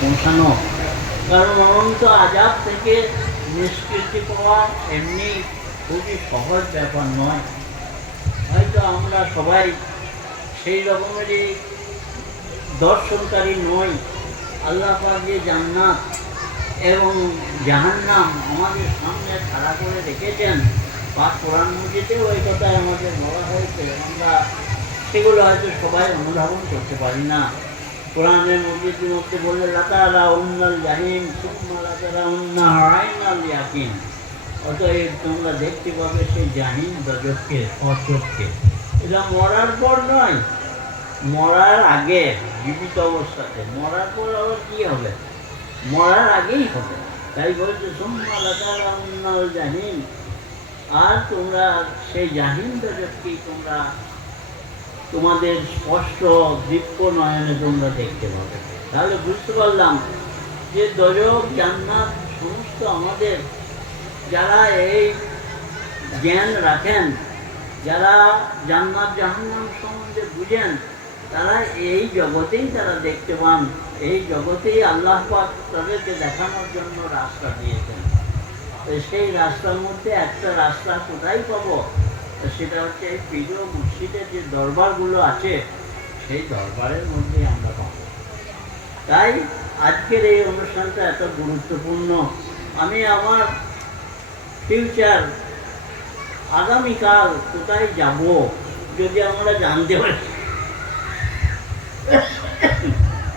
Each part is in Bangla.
পৌঁছানো, কারণ অনন্ত আজাব থেকে নিষ্কৃতি পাওয়া এমনি খুবই সহজ ব্যাপার নয়। হয়তো আমরা সবাই সেই রকমেরই দর্শনকারী নই। আল্লাহ পাক যে জান্নাত এবং জাহান্নাম আমাদের সামনে খাড়া করে রেখেছেন, পাক কোরআন মজিদেও ওই কথায় আমাদের বলা হয়েছে, আমরা সেগুলো হয়তো সবাই অনুধাবন করতে পারি না। কোরআনের মসজিদের মধ্যে বললে লাতারা উন্নাল জাহিম সুম্মা লাতারা উন্না আইনাল ইয়াকিন, অতএব তোমরা দেখতে পাবে সেই জাহিম দজককে অচককে। এটা মরার পর নয়, মরার আগে, জীবিত অবস্থাতে। মরার পর আবার কী হবে? মরার আগেই হবে। তাই বলছে সুম্মা লাতারা উন্নাল জাহিম, আর তোমরা সেই জাহিম দজককেই তোমরা তোমাদের স্পষ্ট দিব্য নয়নে তোমরা দেখতে পাবে। তাহলে বুঝতে পারলাম যে দজক জান্নাত সমস্ত আমাদের যারা এই জ্ঞান রাখেন, যারা জান্নাত জাহান্নাম সম্বন্ধে বুঝেন, তারা এই জগতেই তারা দেখতে পান। এই জগতেই আল্লাহ পাক তাদেরকে দেখানোর জন্য রাস্তা দিয়েছেন। সেই রাস্তার মধ্যে একটা রাস্তা কোথায় পাবো? সেটা হচ্ছে এই পীর ও মুর্শিদের যে দরবারগুলো আছে, সেই দরবারের মধ্যেই আমরা পাবো। তাই আজকের এই অনুষ্ঠানটা এত গুরুত্বপূর্ণ। আমি আমার ফিউচার, আগামীকাল কোথায় যাব যদি আমরা জানতে পারি,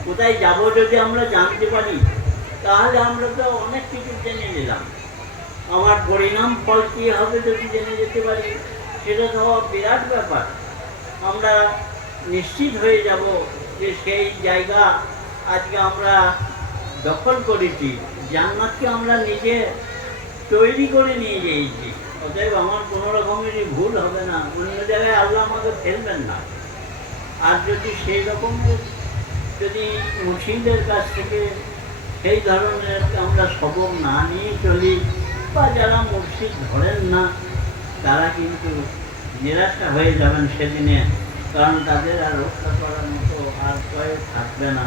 কোথায় যাব যদি আমরা জানতে পারি, তাহলে আমরা তো অনেক কিছু জেনে নিলাম। আমার পরিণাম ফল কী হবে যদি জেনে যেতে পারি, সেটা তো বিরাট ব্যাপার। আমরা নিশ্চিত হয়ে যাব যে সেই জায়গা আজকে আমরা দখল করেছি, জান্নাতকে আমরা নিজে তৈরি করে নিয়ে গিয়েছি। অতএব আমার কোনো রকমেরই ভুল হবে না, অন্য জায়গায় আল্লাহ আমাকে ফেলবেন না। আর যদি সেই রকমের যদি মুর্শিদের কাছ থেকে সেই ধরনের আমরা সবক না নিয়ে চলি, বা যারা মুর্শিদ ধরেন না, তারা কিন্তু নিরাশা হয়ে যাবেন সেদিনে। কারণ তাদের আর রক্ষা করার মতো আর কয়েক থাকবে না,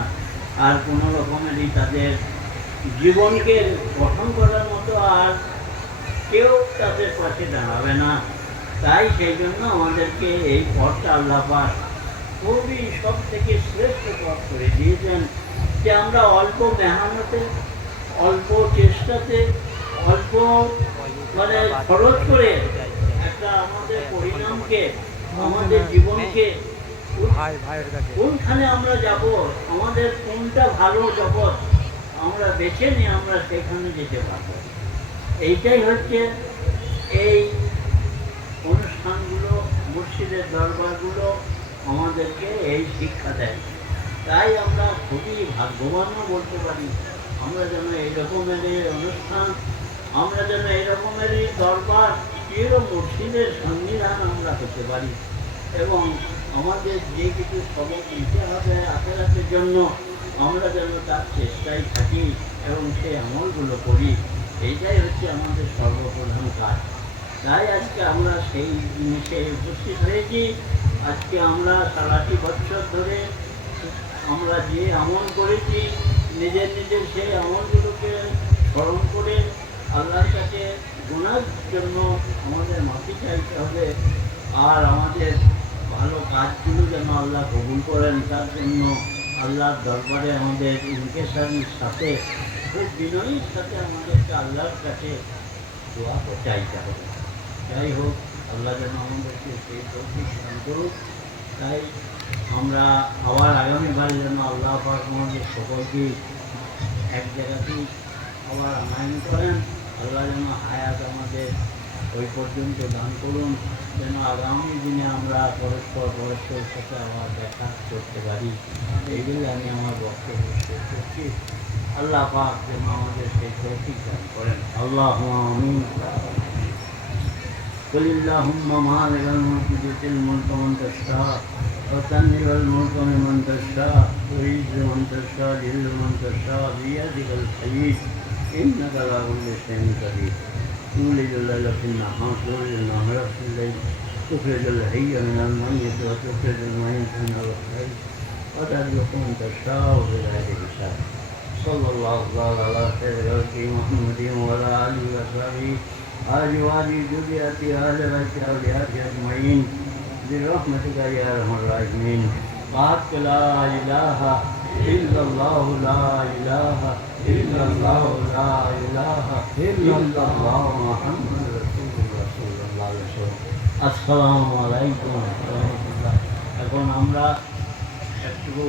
আর কোনো রকমেরই তাদের জীবনকে গঠন করার মতো আর কেউ তাদের পাশে দাঁড়াবে না। তাই সেই জন্য আমাদেরকে এই পথটা আল্লাহ পাক খুবই সব থেকে শ্রেষ্ঠ পথ করে দিয়েছেন, যে আমরা অল্প মেহনতে, অল্প চেষ্টাতে, অল্প মানে খরচ করে একটা আমাদের পরিণামকে, আমাদের জীবনকে কোনখানে আমরা যাব, আমাদের কোনটা ভালো জগৎ আমরা বেছে নিয়ে আমরা সেখানে যেতে পারবো। এইটাই হচ্ছে এই অনুষ্ঠানগুলো, মুর্শিদের দরবারগুলো আমাদেরকে এই শিক্ষা দেয়। তাই আমরা খুবই ভাগ্যবানও বলতে পারি, আমরা যেন এই রকমের অনুষ্ঠান, আমরা যেন এই রকমেরই দরবার, পীর ও মুর্শিদের সন্নিধান আমরা হতে পারি, এবং আমাদের যে কিছু সবক নিতে হবে আখেরাতের জন্য, আমরা যেন তার চেষ্টায় থাকি এবং সেই আমলগুলো করি। এইটাই হচ্ছে আমাদের সর্বপ্রধান কাজ। তাই আজকে আমরা সেই জিনিসে উপস্থিত হয়েছি। আজকে আমরা সারাটি বছর ধরে আমরা যে আমল করেছি, নিজের নিজের সেই আমলগুলোকে স্মরণ করে আল্লাহর কাছে গুনার জন্য আমাদের মাফি চাইতে হবে। আর আমাদের ভালো কাজগুলো যেন আল্লাহ কবুল করেন, তার জন্য আল্লাহর দরবারে আমাদের ইনকেশারির সাথে, খুব বিনয়ীর সাথে আমাদেরকে আল্লাহর কাছে দোয়া চাইতে হবে। যাই হোক, আল্লাহ যেন আমাদেরকে সেই তৌফিক দান করুক। তাই আমরা আবার আগামীবার যেন আল্লাহ পাক আমাদের সকলকে এক জায়গাতেই আবার আনায়ন করেন। আল্লাহ যেন হায়াত আমাদের ওই পর্যন্ত দান করুন, যেন আগামী দিনে আমরা পরস্পরের সাথে আবার দেখা করতে পারি। এইগুলো আমি আমার বক্তব্য শেষ করছি। আল্লাহ পাক যেন আমাদের সেই তৌফিক দান করেন। আল্লাহুম্মা আমিন। قل اللهم مالك الملك تؤتي الملك من تشاء وتنزع الملك ممن تشاء وتعز من تشاء وتذل من تشاء بيدك الخير انك على كل شيء قدير تولج الليل في النهار تولج النهار في الليل تخرج الحي من الميت وتخرج الميت من الحي وترزق من تشاء بغير حساب. सल्लल्लाहु अलैहि वसल्लम मुहम्मद व अला आलिहि व सहाबिहि अज़वाजि ज़ुर्रिय्यति अहल बैति अजमईन बिरहमतिका या अरहमर राहिमीन। बात ला इलाहा इल्लल्लाहु ला इलाहा इल्लल्लाहु ला इलाहा इल्लल्लाहु मुहम्मदुर रसूलुल्लाह सल्लल्लाहु अलैहि वसल्लम। আসসালামু আলাইকুম রাহমাতুল্লাহ। এখন আমরা একটু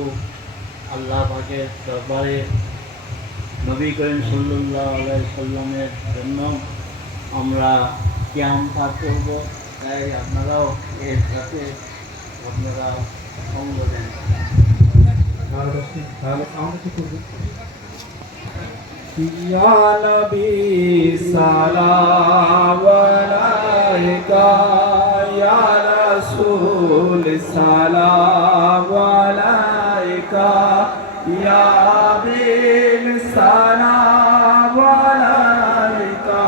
আল্লাহ পাকের দরবারে নবী করিম সাল্লাল্লাহু আলাইহি সাল্লামের জন্য আমরা কিয়াম পাঠ করব। তাই আপনারাও এর সাথে আপনারা সঙ্গ দেন। या नबी सलाम अलैका या रसूल सलाम अलैका या बिन सलाम अलैका